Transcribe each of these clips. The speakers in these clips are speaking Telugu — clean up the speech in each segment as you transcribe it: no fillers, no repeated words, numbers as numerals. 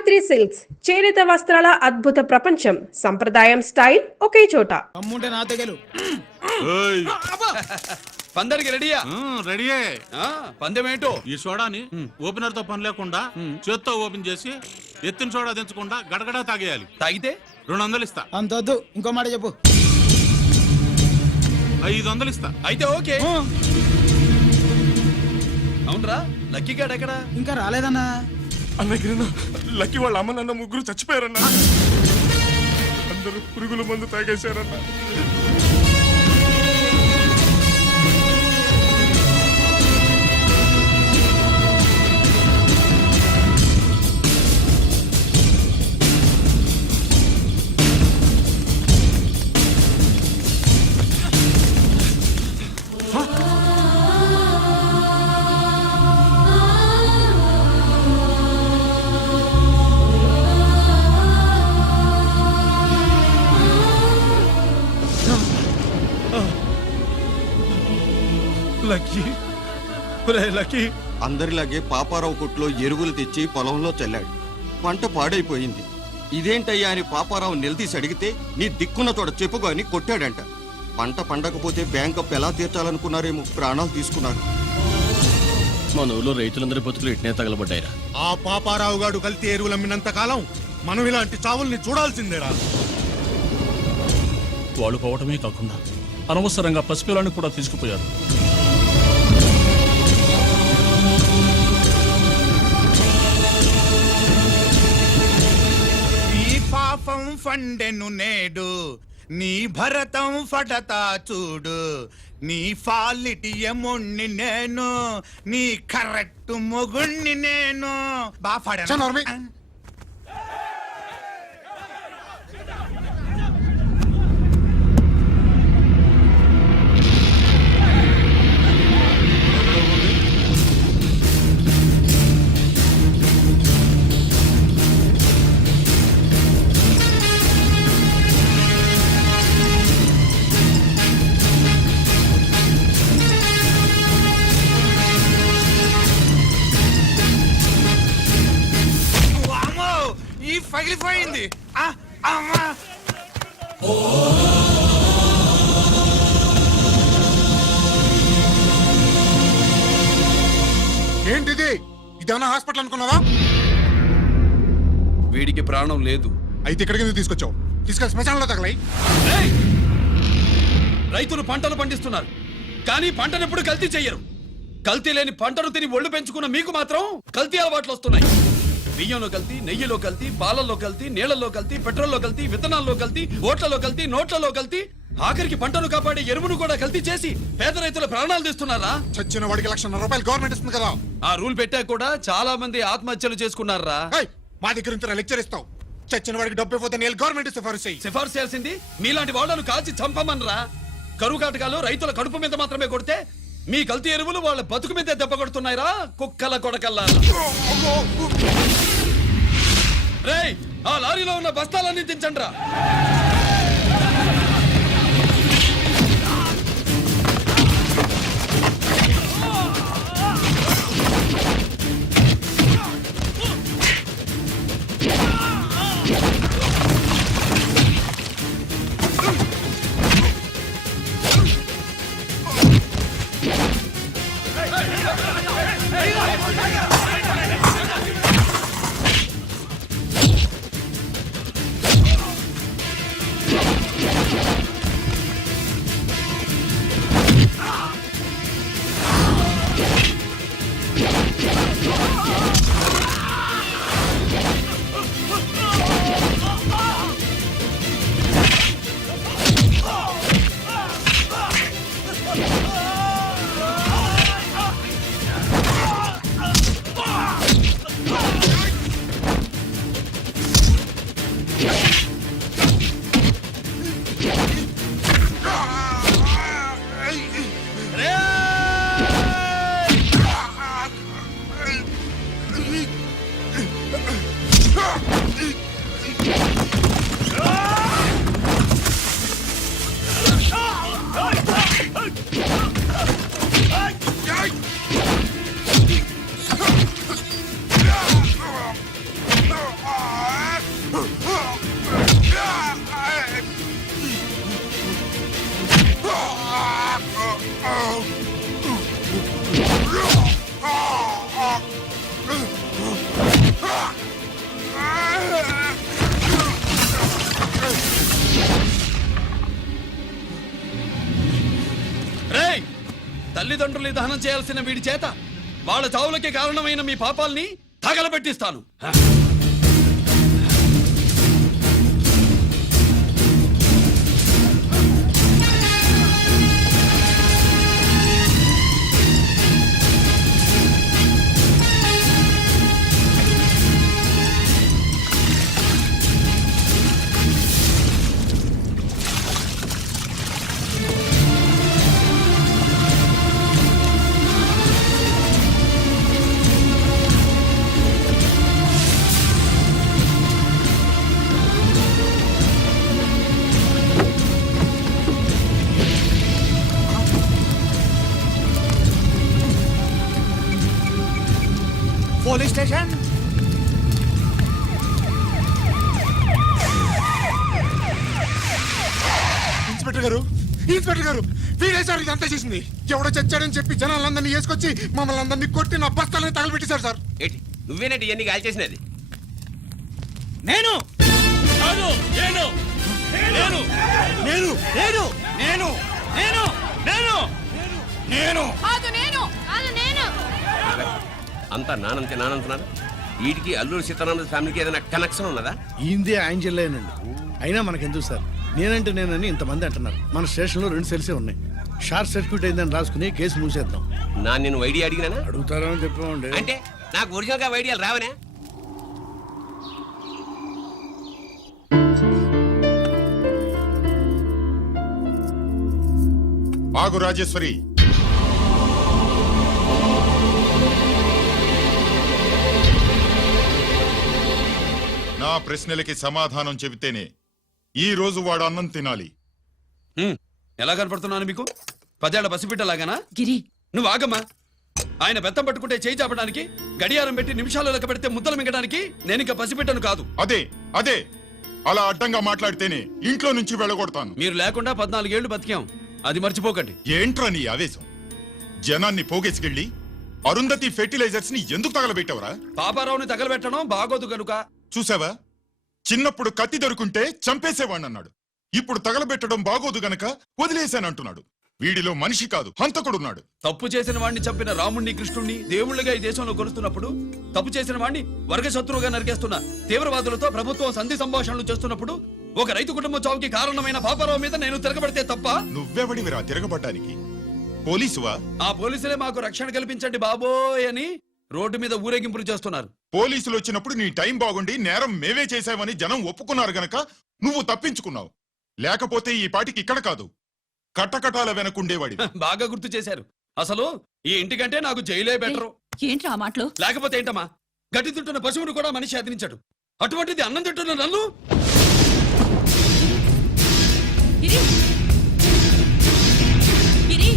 సావిత్రి సిల్క్స్ చేనేత వస్త్రాల అద్భుత ప్రపంచం. సంప్రదాయం స్టైల్ ఒకే చోట. పందరికి రెడీయా? రెడీయే. పందెం ఏంటో? ఈ సోడాని ఓపెనర్ తో పని లేకుండా చేత్తో ఓపెన్ చేసి ఎత్తిన సోడా దించకుండా గడగడా తాగేయాలి. తాగితే 200 ఇస్తా. అంతొద్దు, ఇంకో మాట చెప్పు. 500 ఇస్తా. అయితే ఓకే. అవునరా, లక్కీ గాడు ఎక్కడా? ఇంకా రాలేదన్నా. అన్నగిరినా, లక్కీ వాళ్ళ అమ్మ నాన్న ముగ్గురు చచ్చిపోయారన్నా. అందరూ పురుగుల మందు తాగేశారన్నా. లక్కీ, లక్కీ అందరిలాగే పాపారావు కొట్లో ఎరువులు తెచ్చి పొలంలో చల్లాడు. పంట పాడైపోయింది. ఇదేంటయ్యా అని పాపారావు నిలదీసి అడిగితే నీ దిక్కున్న చోట చెప్పుకో అని కొట్టాడంట. పంట పండకపోతే బ్యాంక్ అప్పు ఎలా తీర్చాలనుకున్నారేమో ప్రాణాలు తీసుకున్నారు. మన ఊళ్ళో రైతులందరి బతుకులు ఇట్నే తగలబడ్డాయిరా. ఆ పాపారావు గాడు కల్తీ ఎరువులు అమ్మినంత కాలం మనం ఇలాంటి చావుల్ని చూడాల్సిందేరా. వాళ్ళు పోవటమే కాకుండా అనవసరంగా పసిపిల్లని కూడా తీసుకుపోయారు. ఈ పాపం ఫండెను నేడు, నీ భరతం ఫడతా చూడు. నీ ఫాలిటి ఎముణ్ణి నేను, నీ కరెక్ట్ మొగుణ్ణి నేను. పగిలిపోయింది. ఏంటిది? ఇదేమన్నా హాస్పిటల్ అనుకున్నావా? వీడికి ప్రాణం లేదు. అయితే ఇక్కడికి ఎందుకు తీసుకొచ్చావు? తీసుకెళ్ళి శ్మశానంలో తగలై. రైతులు పంటలు పండిస్తున్నారు, కానీ పంటను ఎప్పుడు కల్తీ చెయ్యరు. కల్తీ లేని పంటను తిని ఒళ్ళు పెంచుకున్న మీకు మాత్రం కల్తీ అలవాట్లు వస్తున్నాయి. బియ్యంలో కల్తీ, నెయ్యిలో కల్తీ, పాలల్లో కల్తీ, నీళ్లలో కల్తీ, పెట్రోల్లో కల్తీ, విత్తనాల్లో కల్తీ, ఓట్లలో కల్తీ, నోట్లలో కల్తీ, ఆఖరికి పంటను కాపాడే ఎరువును కూడా కల్తీ చేసి పేద రైతుల ప్రాణాలు తీస్తున్నారా? చచ్చిన వాడికి ₹1,00,000 గవర్నమెంట్ ఇస్తుంది కదా. ఆ రూల్ పెట్టా కూడా చాలా మంది ఆత్మహత్యలు చేసుకున్నారా? మా దగ్గర ఇంత లెక్చర్ ఇస్తావు. చచ్చిన వాడికి డబ్బు ఇవ్వతే గవర్నమెంట్ సిఫార్సు చేయాల్సింది మీలాంటి వాళ్ళను కాల్చి చంపమనరా? కరువు కాటకాలు రైతుల కడుపు మీద మాత్రమే కొడితే మీ కల్తీ ఎరువులు వాళ్ళ బతుకు మీద దెబ్బ కొడుతున్నాయిరా కుక్కల కొడకల్లా. రేయ్, ఆ లారీలో ఉన్న బస్తాలన్నీ దించండి రా. రేయ్, తల్లిదండ్రుల్ని దహనం చేయాల్సిన వీడి చేత వాళ్ళ చావులకి కారణమైన మీ పాపాల్ని తగలబెట్టిస్తాను. Police station. ఇన్స్పెక్టర్ గారు, ఇన్స్పెక్టర్ గారు, వీడేసారు ఇదంతా చేసింది. ఎవడో చచ్చాడని చెప్పి జనాలందరినీ వేసుకొచ్చి మమ్మల్ని అందరినీ కొట్టి నా బస్తాలని తగలబెట్టేశారు సార్. ఏంటి నువ్వేనండి ఇవన్నీ కాల్ చేసినది? నేను కాదు, నేను నేను నేను నేను నేను నేను నేను నేను అంతా నానంతే నానంటున్నారు. వీటికి అల్లూరి సీతారామరాజు ఫ్యామిలీకి ఏదైనా కనెక్షన్ ఉన్నదా? ఈందే యాంజల్లేనండి. అయినా మనకెందుకు సార్, నేనంటే నేనని ఇంతమంది అంటున్నారు. మన స్టేషన్లో 2 సెల్సే ఉన్నాయి. షార్ట్ సర్క్యూట్ అయిందని రాసుకుని కేసు మూసేద్దాం. నేను ఐడియా అడిగినానా? అడుగుతారని చెప్పామండి. అంటే నాకు ఒరిజినల్ గా ఐడియాలు రావనే? ఆగు రాజేశ్వరి. నా ప్రశ్నలకి సమాధానం చెబితేనే ఈ రోజు వాడు అన్నం తినాలి. ఎలా కనపడుతున్నాను మీకు? 10 ఏళ్ల పసిబిడ్డలాగానా? గిరి, నువ్వు ఆగమ్మా. ఆయన బెత్తం పట్టుకుంటే చేయి చాపడానికి, గడియారం పెట్టి నిమిషాలు లెక్క పెడితే ముద్దలు మింగడానికి నేను ఇంకా పసిబిడ్డను కాదు. అదే అదే అలా అడ్డంగా మాట్లాడితేనే ఇంట్లో నుంచి వెళ్ళగొడతాను. మీరు లేకుండా 14 ఏళ్లు బతికాం, అది మర్చిపోకండి. ఏంట్రా నీ ఆవేశం? జనాన్ని పోగేసుకెళ్ళి అరుంధతి ఫెర్టిలైజర్స్ ని ఎందుకు తగలబెట్టావురా? పాపారావుని తగలబెట్టడం బాగోదు గనుక. చూసావా, చిన్నప్పుడు కత్తి దొరుకుంటే చంపేసేవాణ్ణన్నాడు. ఇప్పుడు తగలబెట్టడం బాగోదు గనక వదిలేశానంటున్నాడు. వీడిలో మనిషి కాదు, హంతకుడున్నాడు. తప్పు చేసిన వాడిని చంపిన రాముణ్ణి, కృష్ణుణ్ణి దేవుళ్ళుగా ఈ దేశంలో కొలుస్తున్నప్పుడు, తప్పు చేసిన వాడిని వర్గశత్రువుగా నరికేస్తున్న తీవ్రవాదులతో ప్రభుత్వం సంధి సంభాషణలు చేస్తున్నప్పుడు, ఒక రైతు కుటుంబం చావుకి కారణమైన పాపారావు మీద నేను తిరగబడితే తప్ప? నువ్వెవడివిరా తిరగబడ్డానికి? పోలీసువా? ఆ పోలీసులే మాకు రక్షణ కల్పించండి బాబోయ్ అని రోడ్డు మీద ఊరేగింపులు చేస్తున్నారు. పోలీసులు వచ్చినప్పుడు నీ టైం బాగుండి నేరం మేవే చేశామని జనం ఒప్పుకున్నారు గనక నువ్వు తప్పించుకున్నావు. లేకపోతే ఈ పాటికి ఇక్కడ కాదు, కట్టకటాల వెనకుండేవాడి. బాగా గుర్తు చేశారు. అసలు ఈ ఇంటికంటే నాకు జైలే బెటరు. ఏంట్రా ఆ మాటలు? లేకపోతే ఏంటమ్మా, గడ్డి తింటున్న పశువును కూడా మనిషి అదిరించాడు. అటువంటిది అన్నం తింటున్న నన్ను? గిరి, గిరి,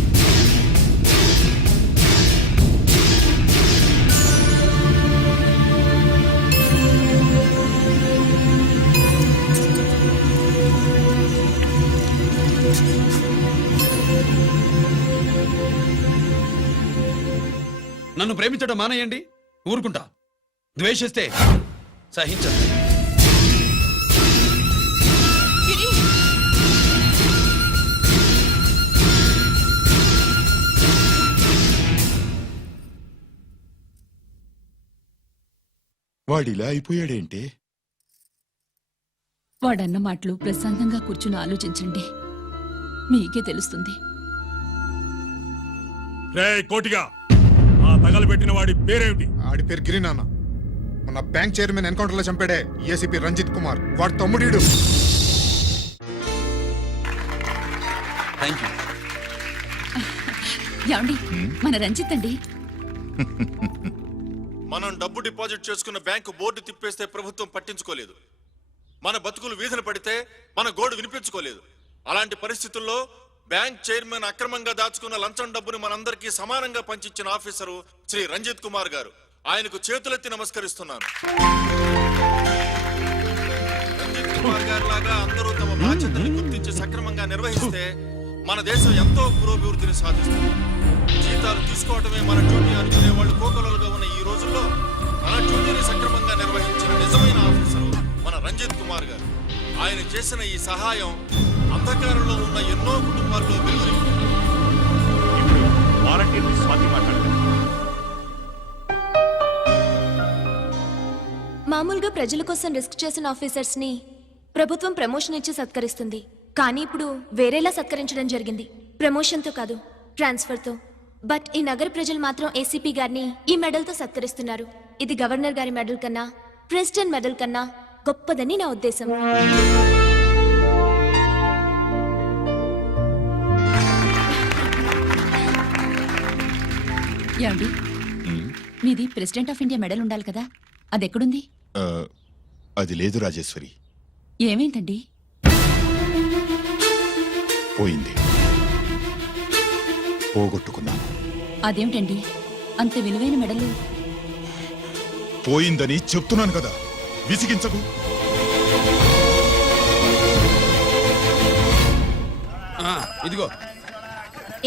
నన్ను ప్రేమించడం మానేయండి, ఊరుకుంటా. ద్వేషిస్తే సహించండి. గిరి. వాడిలా అయిపోయాడేంటి? వాడన్న మాటలు ప్రశాంతంగా కూర్చుని ఆలోచించండి, మీకే తెలుస్తుంది. రే కోటిగా, ఆ తగలబెట్టిన వాడి పేరేమిటి? ఆడి పేరు గిరి నాన్న. మన బ్యాంక్ చైర్మన్ ఎన్కౌంటర్ లో చంపాడే ఏసీపీ రంజిత్ కుమార్, వాడి తమ్ముడీడు. Thank you. ఏమండి, మన రంజిత్ అండి. మనం డబ్బు డిపాజిట్ చేసుకున్న బ్యాంకు బోర్డు తిప్పేస్తే ప్రభుత్వం పట్టించుకోలేదు. మన బతుకులు వీధులు పడితే మన గోడు వినిపించుకోలేదు. అలాంటి పరిస్థితుల్లో బ్యాంక్ చైర్మన్ అక్రమంగా దాచుకున్న లంచం డబ్బుని మనందరికీ సమానంగా పంచిచ్చిన ఆఫీసరు శ్రీ రంజిత్ కుమార్ గారు. ఆయనకు చేతులెత్తి నమస్కరిస్తున్నాను. రంజిత్ కుమార్ గారి లాగా అందరూ తమ బాధ్యతల్ని గుర్తించి సక్రమంగా నిర్వహిస్తే మన దేశం ఎంతో పురోభివృద్ధిని సాధిస్తుంది. జీతాలు తీసుకోవటమే మన డ్యూటీ అనుకునే వాళ్ళు కోకొలలుగా ఉన్న ఈ రోజుల్లో మన డ్యూటీని సక్రమంగా నిర్వహించిన నిజమైన ఆఫీసరు మన రంజిత్ కుమార్ గారు. ఆయన చేసిన ఈ సహాయం అంధకారంలో ఉన్న ఎన్నో కుటుంబాల్లో వెలుగుని మామూలుగా ప్రజల కోసం రిస్క్ చేసిన ఆఫీసర్స్ ని ప్రభుత్వం ప్రమోషన్ ఇచ్చి సత్కరిస్తుంది. కానీ ఇప్పుడు వేరేలా సత్కరించడం జరిగింది. ప్రమోషన్తో కాదు, ట్రాన్స్ఫర్తో. బట్ ఈ నగర ప్రజలు మాత్రం ఏసీపీ గారిని ఈ మెడల్తో సత్కరిస్తున్నారు. ఇది గవర్నర్ గారి మెడల్ కన్నా, ప్రెసిడెంట్ మెడల్ కన్నా గొప్పదని నా ఉద్దేశం. ఏమండి, మీది ప్రెసిడెంట్ ఆఫ్ ఇండియా మెడల్ ఉండాలి కదా, అది ఎక్కడుంది? అది లేదు రాజేశ్వరి, ఏమైందండి? పోయింది, పోగొట్టుకున్నాను. అదేమిటండి అంత విలువైన మెడలు? పోయిందని చెప్తున్నాను కదా, విసిగించకు. ఇదిగో.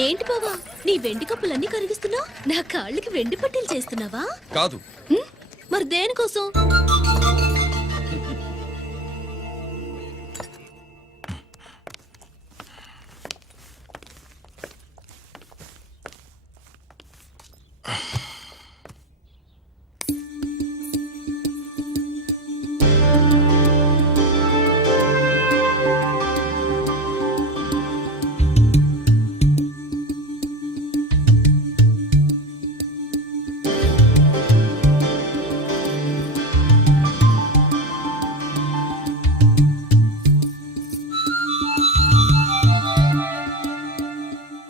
ఏంటి బావా, నీ వెండి కప్పులన్నీ కరిగిస్తున్నావు? నా కాళ్ళకి వెండి పట్టీలు చేస్తున్నావా? కాదు. మరి దేనికోసం?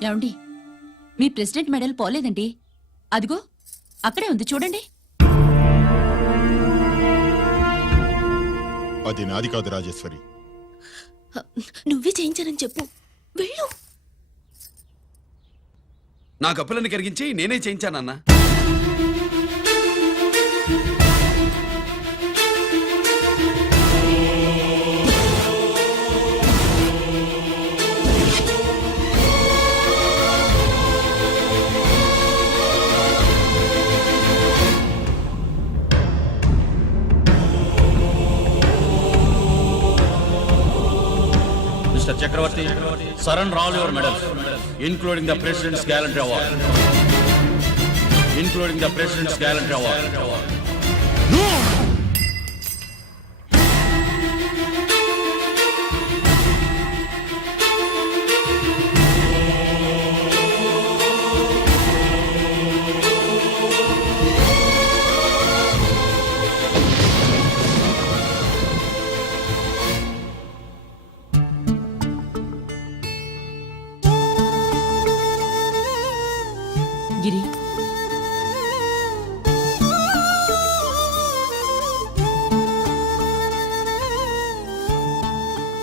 ఏమండి, మీ ప్రెసిడెంట్ మెడల్ పోలేదండి, అదిగో అక్కడే ఉంది చూడండి. అది నాది కాదు రాజేశ్వరి. నువ్వే చేయించానని చెప్పు, వెళ్ళు. నా కప్పులన్నీ కరిగించి నేనే చేయించానన్నా. Mr. Chakravarti, surrender all your medals, including the President's Gallantry Award. Including the President's Gallantry Award. గిరి,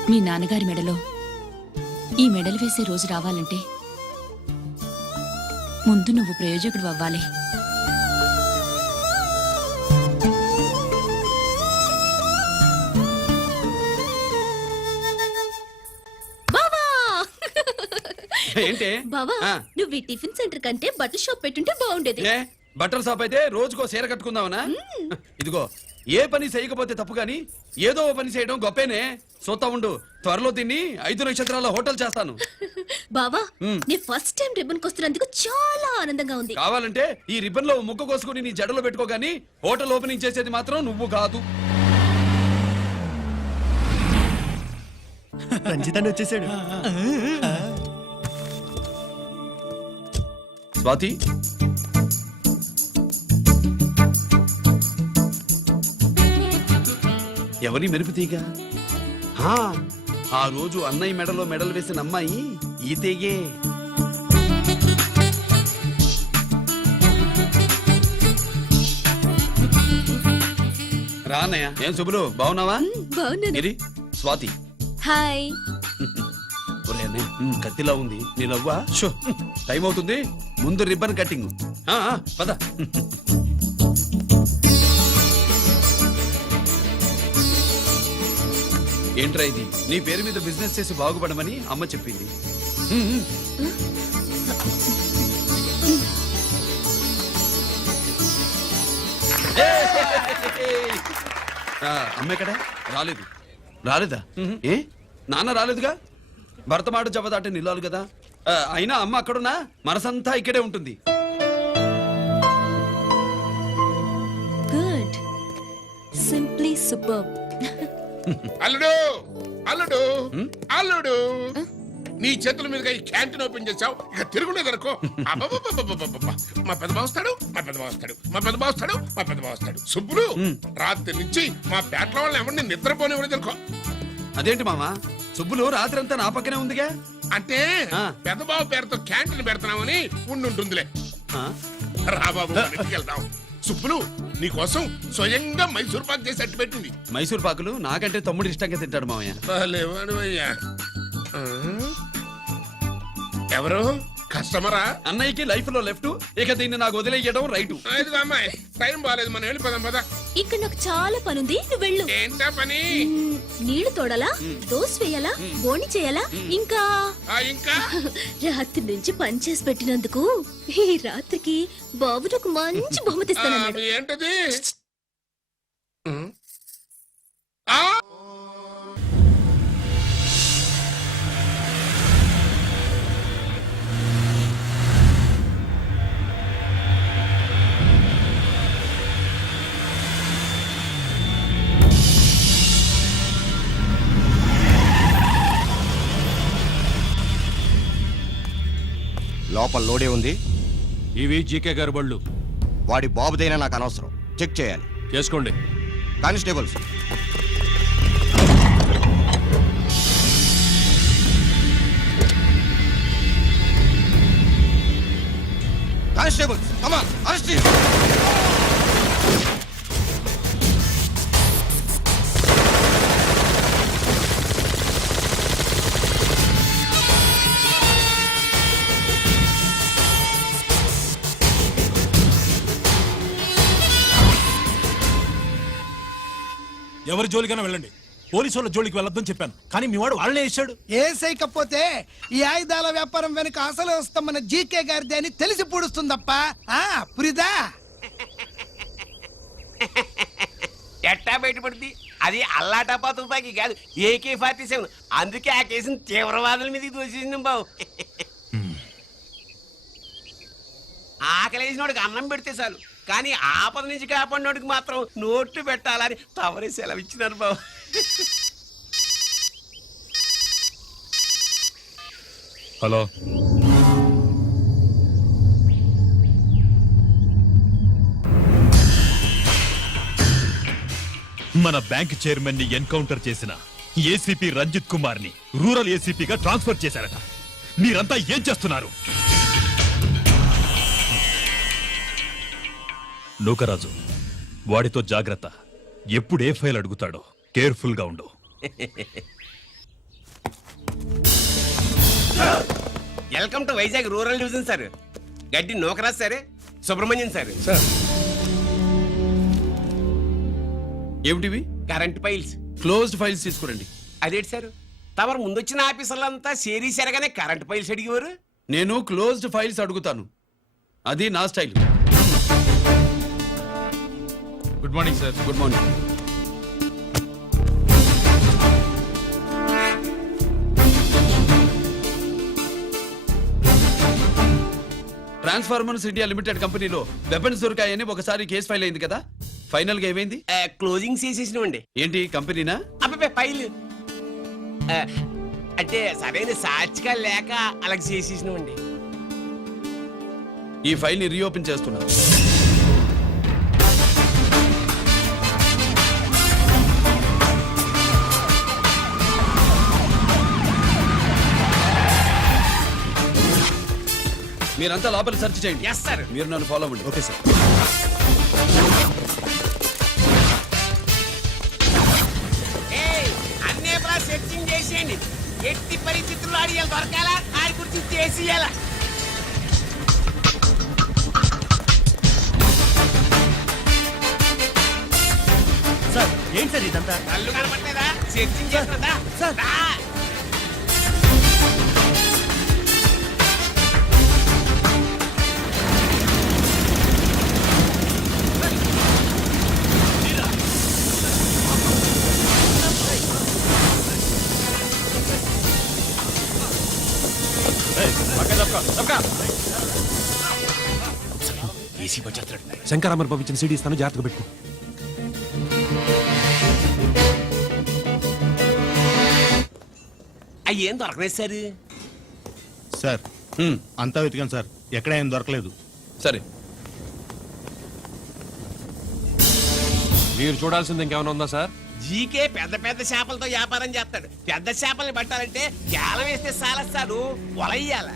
మీ నాన్నగారి మెడలో ఈ మెడల్ వేసే రోజు రావాలంటే ముందు నువ్వు ప్రయోజకుడు అవ్వాలి. ఏంటి బావా, నువ్వు ఈ టిఫిన్ సెంటర్ కంటే బట్టల షాప్ పెట్టుంటే బాగుండేది. ఏ బట్టల షాప్ అయితే రోజుకో చీర కట్టుకుందామనా? ఇదిగో, ఏ పని చేయకపోతే తప్పు గాని ఏదో ఓ పని చేయడం గొప్పేనే. సొత్తా ఉండు, త్వరలో దీన్ని 5 నక్షత్రాల హోటల్ చేస్తాను. బావా, నీ ఫస్ట్ టైం రిబ్బన్ కొస్తున్నందుకు చాలా ఆనందంగా ఉంది. కావాలంటే ఈ రిబ్బన్ లో ముక్క కోసుకుని నీ జడలో పెట్టుకోగాని హోటల్ ఓపెనింగ్ చేసేది మాత్రం నువ్వు కాదు. రంజితాన్ని వచ్చేసాడు. స్వాతి, ఎవరి మెరుపు తీగ? ఆ రోజు అన్నయ్య మెడలో మెడలు వేసిన అమ్మాయి ఈ తీగే. రా అన్నయ్య. ఏం శుభులు, బాగున్నావా? బాగున్నాను. ఇది స్వాతి. హాయ్. ఒరే అన్నయ్య, కత్తిలా ఉంది నీ నవ్వా? షో, టైం అవుతుంది, ముందు రిబ్బన్ కట్టింగ్. పద. ఏంట్రా ఇది? నీ పేరు మీద బిజినెస్ చేసి బాగుపడమని అమ్మ చెప్పింది. అమ్మ ఎక్కడ? రాలేదు. రాలేదా? ఏ నాన్న రాలేదుగా? భర్త మాట జవదాటే నిల్లాలి కదా. అయినా అమ్మ అక్కడున్నా మనసంతా ఇక్కడే ఉంటుంది. Good, simply super. అల్లుడు అల్లుడు అల్లుడు, నీ చేతుల మీదుగా ఈ క్యాంటీన్ ఓపెన్ చేసావు, ఇక తిరుగులేదనుకో. మా పెద్ద బావస్తాడు, మా పెద్ద బావస్తాడు, మా పెద్ద బావస్తాడు, మా పెద్ద బావస్తాడు. సుబ్బులు రాత్రి నుంచి మా పేటల వాళ్ళని ఎవరిని నిద్రపోనివ్వలేదు అనుకో. అదేంటి మామ, సుబ్బులు రాత్రంతా నా పక్కనే ఉందిగా. అంటే పెద్ద బావ పేరుతో క్యాంటీన్ పెడుతున్నామని ఉండుంటుందిలే. రా బాబు, ఇంటికి వెళ్దాం. సుబ్బులు నీకోసం స్వయంగా మైసూర్ పాక్ చేసి అట్టు పెట్టింది. మైసూర్ పాకులు నాకంటే తమ్ముడు ఇష్టంగా తింటాడు మామయ్య. భలేవాడివయ్యా. ఎవరు కస్టమరా? అన్నయ్యకి లైఫ్ లో లెఫ్ట్, ఇక దీన్ని నాకు వదిలేయడం రైటు. అమ్మాయి టైం బాగాలేదు, మనం వెళ్ళిపోదాం పద. ఇక్కడ నాకు చాలా పనుంది, నువ్వు వెళ్ళు. ఏంటా పని? నీళ్లు తోడాలా, దోశ వేయాలా, బోని చేయాలా, ఇంకా ఇంకా రాత్రి నుంచి పని చేసి పెట్టినందుకు ఈ రాత్రికి బాబు నాకు మంచి బహుమతి ఇస్తానన్నాడు. ఏంటది? లోపల లోడే ఉంది. ఇవి జీకే గారి బళ్ళు. వాడి బాబుదైనా నాకు అనవసరం, చెక్ చేయాలి. చేసుకోండి. Constables, constables, come on, arrest him. ఎవరి జోలికైనా వెళ్ళండి, పోలీసు వాళ్ళ జోలికి వెళ్ళొద్దని చెప్పాను, కానీ మీ వాడు వాళ్ళనే వేసాడు. ఏసైకపోతే ఈ ఆయుధాల వ్యాపారం వెనుక అసలు వస్తామన్న జీకే గారిది అని తెలిసి పూడుస్తుందప్ప. పురిదా ఎట్టా బయటపడుద్ది? అది అల్లాటపా తుపాకి కాదు, AK-47. అందుకే ఆ కేసుని తీవ్రవాదుల మీద దోషింది బాబు. ఆకలేసినోడికి అన్నం పెడితే చాలు, కానీ ఆపద నుంచి కాపాడినోడికి మాత్రం నోట్లు పెట్టాలని తవరే సెలవు ఇచ్చినారు బాబు. హలో, మన బ్యాంక్ చైర్మన్ ని ఎన్కౌంటర్ చేసిన ఏసీపీ రంజిత్ కుమార్ ని రూరల్ ఏసీపీగా ట్రాన్స్ఫర్ చేశారట. మీరంతా ఏం చేస్తున్నారు? నూకరాజు, వాడితో జాగ్రత్త. ఎప్పుడు ఏ ఫైల్ అడుగుతాడో కేర్ఫుల్ గా ఉండు. Welcome to Vizag rural division sir. Gaddi Nookaraj సరే, సుబ్రహ్మణ్యం సార్. ఏమిటివి? కరెంట్ ఫైల్స్, క్లోజ్డ్ ఫైల్స్ తీసుకురండి. అదేంటి సార్, తమరు ముందొచ్చిన ఆఫీసర్లంతా సేరీ సరగానే కరెంట్ ఫైల్స్ అడిగేవారు. నేను క్లోజ్డ్ ఫైల్స్ అడుగుతాను, అది నా style. Good morning sir. Good morning. Transformers India limited కంపెనీలో వెపన్స్ దొరికాయని ఒకసారి కేసు ఫైల్ అయింది కదా, ఫైనల్ గా ఏమైంది? క్లోజింగ్ చేసేసినవండి. ఏంటి కంపెనీనా? అబ్బాయి ఫైల్ అంటే సరైన సాక్షిగా లేక అలాగ చేసేసినవండి. ఈ ఫైల్ ని రీఓపెన్ చేస్తున్నా. మీరంతా లోపల సెర్చ్ చేయండి. Yes sir. మీరు నన్ను ఫాలో అవ్వండి. Okay sir. అన్నే సెర్చింగ్ చేసేయండి. ఎట్టి పరిస్థితుల్లో ఆడియాలు దొరకాలా, ఆడి గురించి చేసేయాలా. సార్ ఏంటి సార్ ఇదంతా? కళ్ళు కనపడలేదా? Searching చేస్తున్నదా sir? శంకరామర్ పంపించిన సిడీ ఇస్తాను, జాగ్రత్తగా పెట్టుకో. అయ్యేం దొరకలేదు సార్. సార్ అంతా వెతికాను సార్, ఎక్కడ ఏం దొరకలేదు. సరే, మీరు చూడాల్సింది ఇంకేమైనా ఉందా సార్? జీకే పెద్ద పెద్ద చేపలతో వ్యాపారం చేస్తాడు. పెద్ద చేపల్ని పట్టాలంటే గేలం వేస్తే సాలస్తాడు, వలయ్యాల.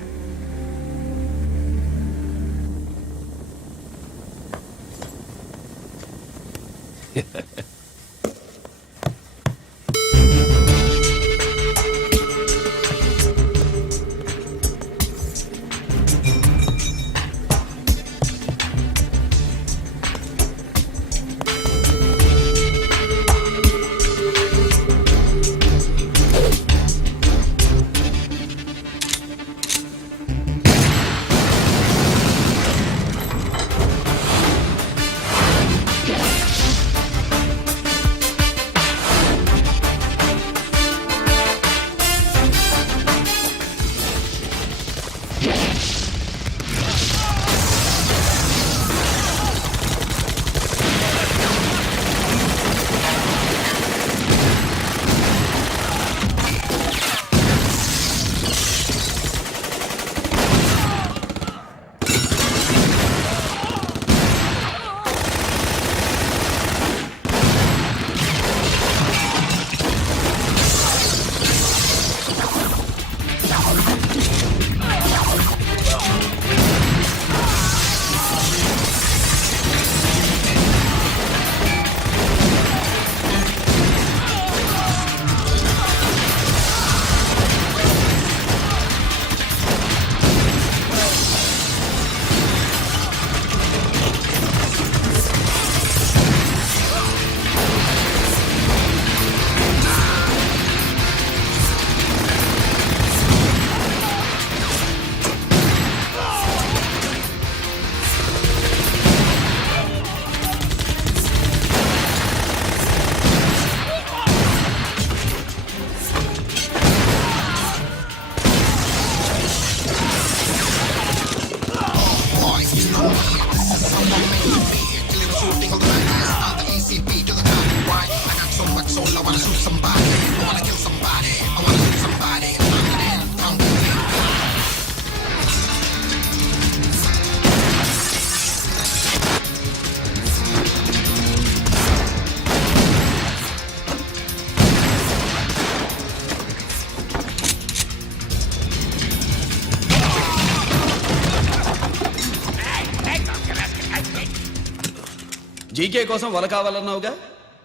జీకే కోసం వల కావాలన్నావుగా,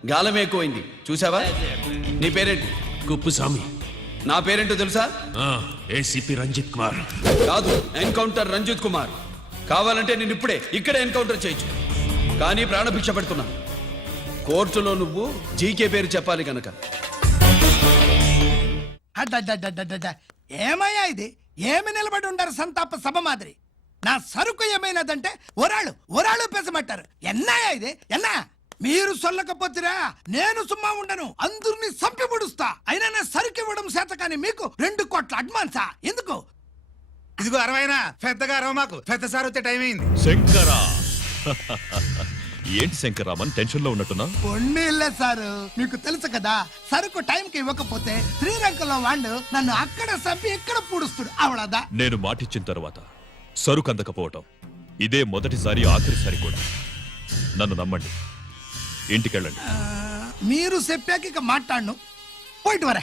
గాలం ఎక్కువైంది చూసావా? నీ పేరేంటి? కుప్పుస్వామి. నా పేరేంటో తెలుసా? ఏసీపీ రంజిత్ కుమార్. కాదు, ఎన్కౌంటర్ రంజిత్ కుమార్. కావాలంటే నేను ఇప్పుడే ఇక్కడే ఎన్కౌంటర్ చేయొచ్చు, కానీ ప్రాణభిక్ష పెడుతున్నా. కోర్టులో నువ్వు జీకే పేరు చెప్పాలి కనుక. ఏమయ్యా ఇది? ఏమి నిలబడి ఉండరు సంతాప సభ మాదిరి? నా సరుకు ఏమైనదంటే ఒరాళ్ళు పెసమట్టారు. ఎన్నాయా ఇది? ఎన్నా మీరు సొల్లకపోతురా నేను సుమ్మా ఉండను, అందరిని సంపి ముడుస్తా. అయినా నా సరుకు ఇవ్వడం చేత కానీ మీకు 2 కోట్ల అడ్వాన్సా? ఎందుకు? ఇదిగో 60 పెద్దగా అరవ, మాకు పెద్ద సార్ వచ్చే టైం అయింది. శంకరా ఏంటి శంకరామన్ టెన్షన్ లో ఉన్నట్టున్నా? పొన్నీళ్ళే సారు, మీకు తెలుసు కదా, సరుకు టైంకి ఇవ్వకపోతే శ్రీరంగంలో వాడు నన్ను అక్కడ సంపి ఇక్కడ పూడుస్తుడు. అవడదా? నేను మాటిచ్చిన తర్వాత సరుకు అందకపోవటం ఇదే మొదటిసారి, ఆఖరిసారి కూడా. నన్ను నమ్మండి, ఇంటికెళ్ళండి. మీరు చెప్పాక ఇక మాట్లాడను. పోయిట్ వరే.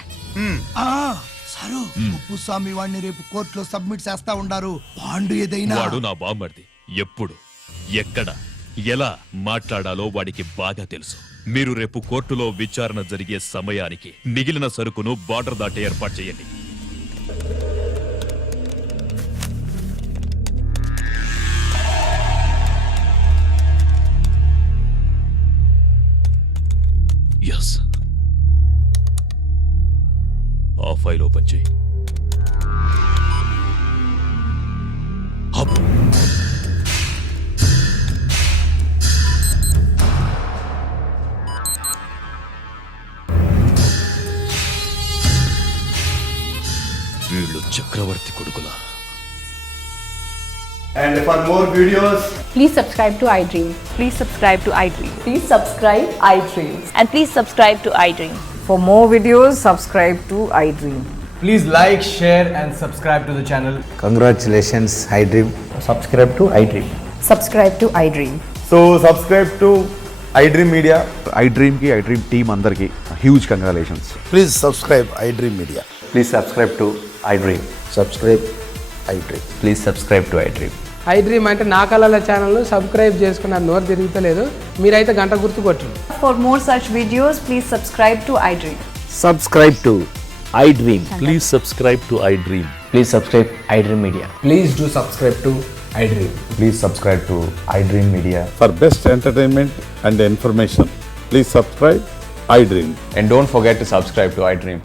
సారు, ఉప్పుస్వామి వాడిని రేపు కోర్టులో సబ్మిట్ చేస్తా ఉండారు. వాడు ఏదైనా వాడు నా బామ్మర్ది. ఎప్పుడు, ఎక్కడ, ఎలా మాట్లాడాలో వాడికి బాగా తెలుసు. మీరు రేపు కోర్టులో విచారణ జరిగే సమయానికి మిగిలిన సరుకును బార్డర్ దాటే ఏర్పాటు చేయండి. ఎస్, ఆ ఫైల్ ఓపెన్ చేయి. వీళ్ళు చక్రవర్తి కొడుకులా? And for more videos, Please subscribe to iDream. Please subscribe to iDream. Please subscribe iDream. And please subscribe to iDream. For more videos, subscribe to iDream. please like, share, and subscribe to the channel. Congratulations, iDream. Subscribe to iDream. Subscribe to iDream. So subscribe to iDream Media. iDream ki iDream team andarki huge congratulations. Please subscribe iDream Media. Please subscribe to iDream. Subscribe iDream. Please subscribe to iDream. iDream అంటే నా కళల ఛానల్ సబ్స్క్రైబ్ చేసుకున్న నోరు తిరుగుతలేదు మీరైతే గంట గుర్తు కొట్టండి. For more such videos, please subscribe to iDream. Subscribe to iDream. Please subscribe to iDream. Please subscribe iDream Media. Please do subscribe to iDream. Please subscribe to iDream Media. For best entertainment and information, please subscribe iDream. And don't forget to subscribe to iDream.